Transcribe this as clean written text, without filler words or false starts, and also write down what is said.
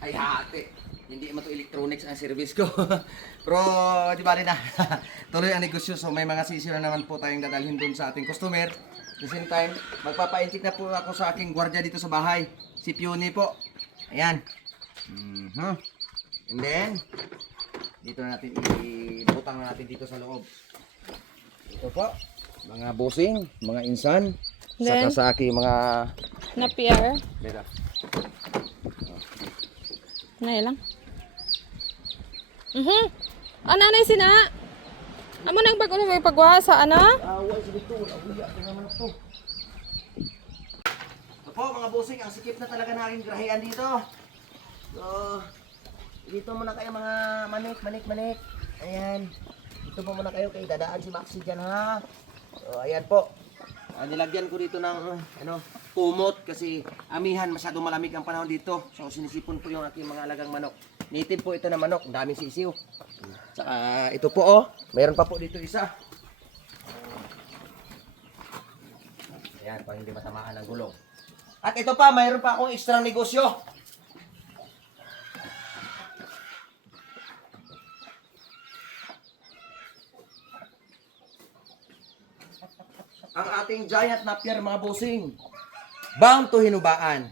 Ay hati. Hindi mo to electronics ang service ko. Pero di bali na. Tuloy ang negosyo. So may mga sisiyo na naman po tayong dadalhin doon sa ating customer. At the same time, magpapa-incheck na po ako sa aking gwardiya dito sa bahay. Si Pione po. Ayan. And then, dito na natin ibutang na natin dito sa loob. Ito po, mga bossing, mga insan, saka Then, sa aking mga Napier. beta. Na lang. Nanay sina. Amo nang bago na pagwa sa ano? Wala sa dito, wala huya, tingnan mo na to. Ito po mga bossing, ang sikip na talaga na aking grahian dito. So, dito muna kayo mga manik. Ayan. Dito po muna kayo kay dadaan si Maxi dyan ha. So, ayan po. Nilagyan ko dito ng kumot kasi amihan masyado malamig ang panahon dito. So sinisipon po yung aking mga alagang manok. Native po ito na manok, ang daming sisiw. Saka ito po mayroon pa po dito isa. Ayan, pang hindi matamaan ng gulong. At ito pa, mayroon pa akong ekstrang negosyo. Ang ating giant napier mga bossing. Bound to hinubaan.